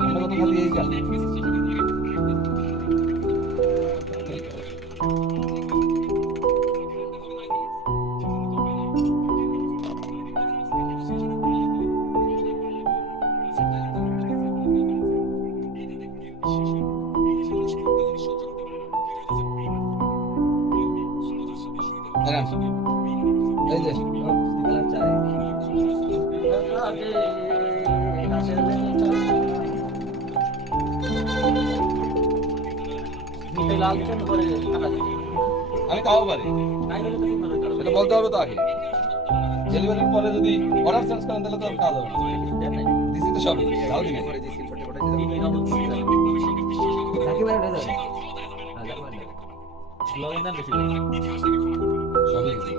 আমরা কত খালি এই গেল এই যে আমি খাওয়া পারি সেটা বলতে হবে তো আগে ডেলিভারির পরে যদি অর্ডার চেঞ্জ করেন তাহলে তো আর কাজ হবে না দিছি তো সবই যাও দিনে সবই দিছি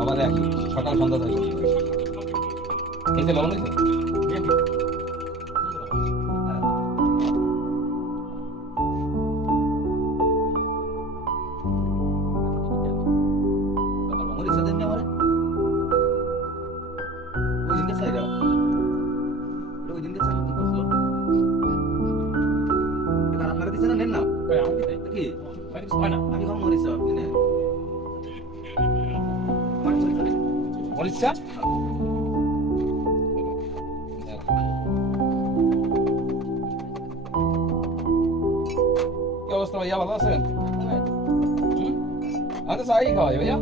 আবার এক সকাল সন্ধ্যা থেকে এই যে লবণ হয়েছে মরিচা কি অবস্থা ভাইয়া ভালো আছেন আচ্ছা চাই খাওয়াই ভাইয়া